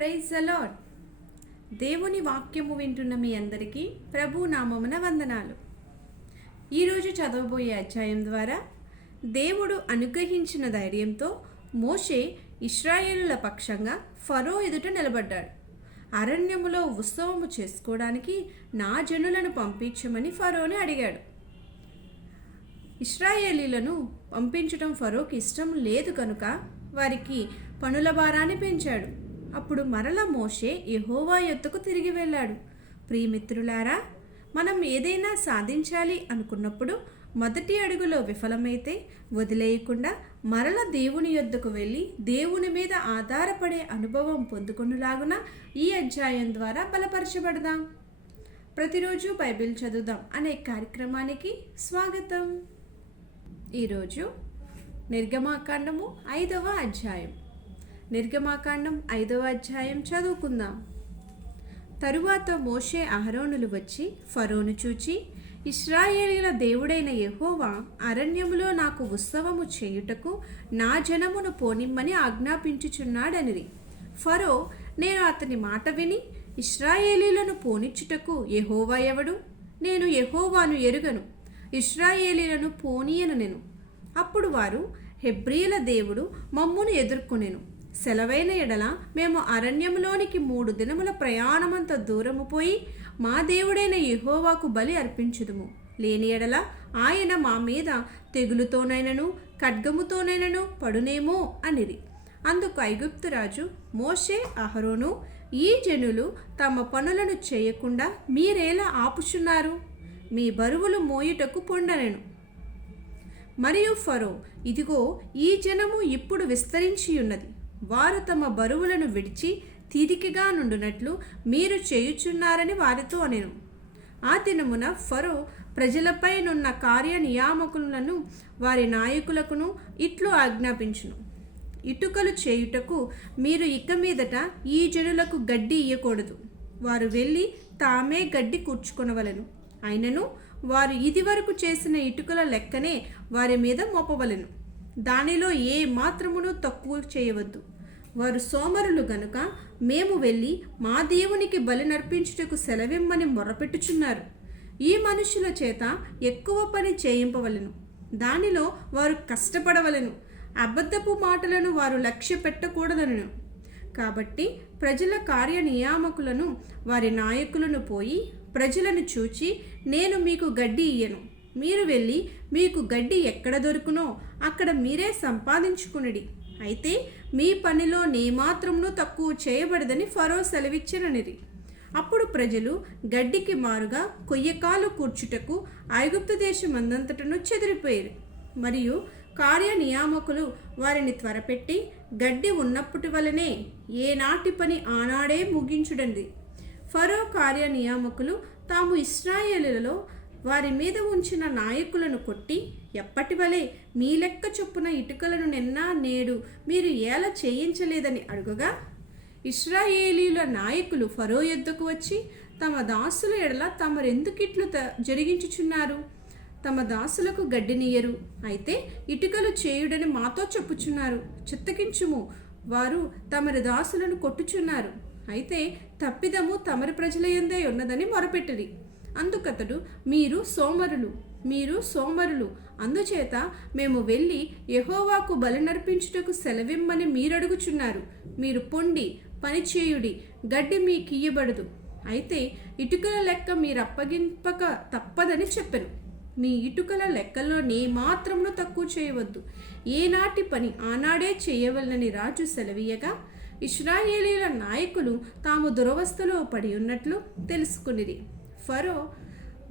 Praise the lord. దేవుని వాక్యము వింటున్న మీ అందరికీ ప్రభు నామమున వందనాలు. ఈరోజు చదవబోయే అధ్యాయం ద్వారా దేవుడు అనుగ్రహించిన ధైర్యంతో మోషే ఇశ్రాయేలుల పక్షంగా ఫరో ఎదుట నిలబడ్డాడు. అరణ్యములో ఉత్సవము చేసుకోవడానికి నా జనులను పంపించమని ఫరోని అడిగాడు. ఇశ్రాయేలీలను పంపించడం ఫరోకి ఇష్టం లేదు కనుక వారికి పనుల భారాన్ని పెంచాడు. అప్పుడు మరల మోషే యెహోవా యొద్దకు తిరిగి వెళ్ళాడు. ప్రియమిత్రులారా, మనం ఏదైనా సాధించాలి అనుకున్నప్పుడు మొదటి అడుగులో విఫలమైతే వదిలేయకుండా మరల దేవుని యొద్దకు వెళ్ళి దేవుని మీద ఆధారపడే అనుభవం పొందుకొనులాగున ఈ అధ్యాయం ద్వారా బలపరచబడదాం. ప్రతిరోజు బైబిల్ చదువుదాం అనే కార్యక్రమానికి స్వాగతం. ఈరోజు నిర్గమాకాండము 5వ అధ్యాయం. నిర్గమాకాండం 5వ అధ్యాయం చదువుకుందాం. తరువాత మోషే అహరోనులు వచ్చి ఫరోను చూచి, ఇశ్రాయేలీల దేవుడైన యెహోవా అరణ్యములో నాకు ఉత్సవము చేయుటకు నా జనమును పోనిమ్మని ఆజ్ఞాపించుచున్నాడనిరి. ఫరో, నేను అతని మాట విని ఇశ్రాయేలీలను పోనిచ్చుటకు యెహోవా ఎవడు? నేను యెహోవాను ఎరుగను, ఇశ్రాయేలీలను పోనీయను నేను. అప్పుడు వారు, హెబ్రీల దేవుడు మమ్మును ఎదుర్కొనెను. సెలవైన ఎడల మేము అరణ్యములోనికి 3 దినముల ప్రయాణమంత దూరము పోయి మా దేవుడైన యెహోవాకు బలి అర్పించుదుము. లేని ఎడల ఆయన మా మీద తెగులుతోనైనను ఖడ్గముతోనైనను పడునేమో అనిరి. అందుకు ఐగుప్తు రాజు, మోషే, అహరోను, ఈ జనులు తమ పనులను చేయకుండా మీరేలా ఆపుచున్నారు? మీ బరువులు మోయుటకు పొండనెను. మరియు ఫరో, ఇదిగో ఈ జనము ఇప్పుడు విస్తరించియున్నది, వారు తమ బరువులను విడిచి తీరికగా నుండునట్లు మీరు చేయుచున్నారని వారితో అనెను. ఆ దినమున ఫరో ప్రజలపై నున్న కార్యనియామకులను వారి నాయకులకును ఇట్లు ఆజ్ఞాపించును, ఇటుకలు చేయుటకు మీరు ఇక మీదట ఈ జనులకు గడ్డి ఇయ్యకూడదు. వారు వెళ్ళి తామే గడ్డి కూర్చుకొనవలెను. అయినను వారు ఇదివరకు చేసిన ఇటుకల లెక్కనే వారి మీద మోపవలెను. దానిలో ఏ మాత్రమును తక్కువ చేయవద్దు. వారు సోమరులు గనుక మేము వెళ్ళి మా దేవునికి బలి నర్పించుటకు సెలవిమ్మని మొర్రపెట్టుచున్నారు. ఈ మనుషుల చేత ఎక్కువ పని చేయింపవలెను, దానిలో వారు కష్టపడవలెను. అబద్ధపు మాటలను వారు లక్ష్య పెట్టకూడదను. కాబట్టి ప్రజల కార్యనియామకులను వారి నాయకులను పోయి ప్రజలను చూచి, నేను మీకు గడ్డి ఇయ్యను, మీరు వెళ్ళి మీకు గడ్డి ఎక్కడ దొరుకునో అక్కడ మీరే సంపాదించుకునిడి. అయితే మీ పనిలో నేమాత్రమును తక్కువ చేయబడదని ఫరో సెలవిచ్చెననిరి. అప్పుడు ప్రజలు గడ్డికి మారుగా కొయ్యకాలు కూర్చుటకు ఐగుప్తు దేశమందంతటను చెదిరిపోయారు. మరియు కార్యనియామకులు వారిని త్వరపెట్టి గడ్డి ఉన్నప్పటి వలనే ఏనాటి పని ఆనాడే ముగించుడండి. ఫరో కార్యనియామకులు తాము ఇశ్రాయేలులలో వారి మీద ఉంచిన నాయకులను కొట్టి, ఎప్పటి వలె మీ లెక్క చొప్పున ఇటుకలను నిన్న నేడు మీరు ఎలా చేయించలేదని అడుగగా, ఇశ్రాయేలీల నాయకులు ఫరో యొద్దకు వచ్చి, తమ దాసుల ఎడల తమరెందుకిట్లు జరిగించుచున్నారు? తమ దాసులకు గడ్డినియ్యరు, అయితే ఇటుకలు చేయుడని మాతో చెప్పుచున్నారు. చిత్తకించుము, వారు తమరి దాసులను కొట్టుచున్నారు. అయితే తప్పిదము తమరి ప్రజల యందే ఉన్నదని మొరపెట్టిరి. అందుకతడు, మీరు సోమరులు, అందుచేత మేము వెళ్ళి యెహోవాకు బలి నర్పించుటకు సెలవిమ్మని మీరడుగుచున్నారు. మీరు పొండి పనిచేయుడి, గడ్డి మీకియ్యబడదు. అయితే ఇటుకల లెక్క మీరప్పగింపక తప్పదని చెప్పెను. మీ ఇటుకల లెక్కలో నే మాత్రమును తక్కువ చేయవద్దు. ఏనాటి పని ఆనాడే చేయవలనని రాజు సెలవీయగా, ఇశ్రాయేలీల నాయకులు తాము దురవస్థలో పడి ఉన్నట్లు తెలుసుకునిరి.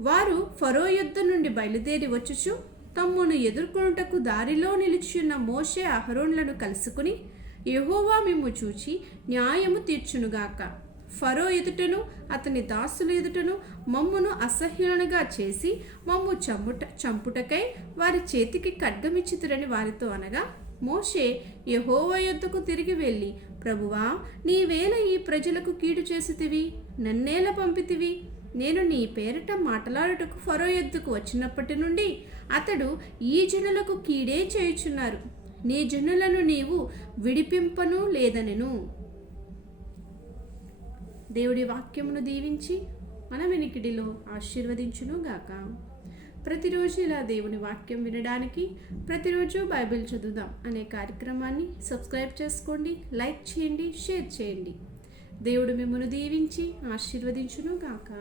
వారు ఫరో యుద్ధ నుండి బయలుదేరి వచ్చుచు తమ్మును ఎదుర్కొనుటకు దారిలో నిలిచియున్న మోషే అహరోన్లను కలుసుకుని, యెహోవా మిమ్ము చూచి న్యాయము తీర్చునుగాక. ఫరో ఎదుటను అతని దాసుల ఎదుటను మమ్మును అసహ్యులుగా చేసి మమ్ము చంపుటకై వారి చేతికి ఖడ్గమిచ్చితురని వారితో అనగా, మోషే యెహోవా యొద్దకు తిరిగి వెళ్ళి, ప్రభువా, నీవేళ ఈ ప్రజలకు కీడు చేసితివి? నన్నేల పంపితివి? నేను నీ పేరిట మాట్లాడుటకు ఫరో యొద్దకు వచ్చినప్పటి నుండి అతడు ఈ జనులకు కీడే చేయుచున్నారు. నీ జనులను నీవు విడిపింపను లేదనెను. దేవుడి వాక్యమును దీవించి మన వినికిడిలో ఆశీర్వదించునుగాక. ప్రతిరోజు ఇలా దేవుని వాక్యం వినడానికి ప్రతిరోజు బైబిల్ చదువుదాం అనే కార్యక్రమాన్ని సబ్స్క్రైబ్ చేసుకోండి, లైక్ చేయండి, షేర్ చేయండి. దేవుడు మిమ్మల్ని దీవించి ఆశీర్వదించునుగాక.